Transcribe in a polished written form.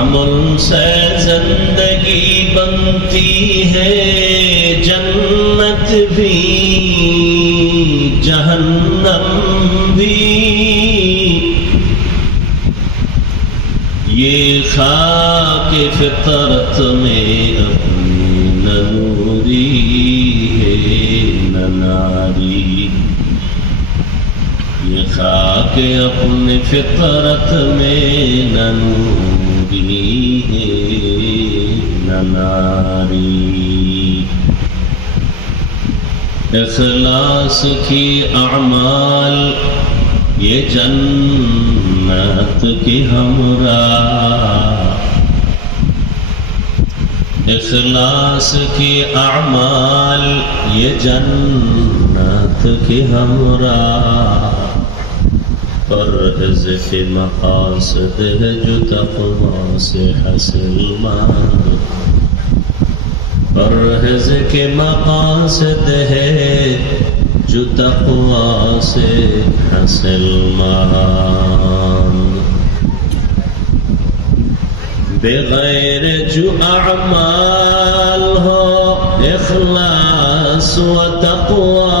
अमल से जिंदगी बनती है, जन्नत भी जहन्नम भी। ये खाके फितरत में अपनी न नूरी है न नारी। ये खाके अपने फितरत में न नूरी है न नारी। इखलास की अमाल ये जन्नत की हमरा। इखलास की अमाल ये जन्नत की हमरा। परहिज़ के मक़ासिद है जो तक़वा से हासिल मान। परहिज़ के मक़ासिद है जो तक़वा से हासिल मान। बग़ैर जो अमाल हो इख़लास व तक़वा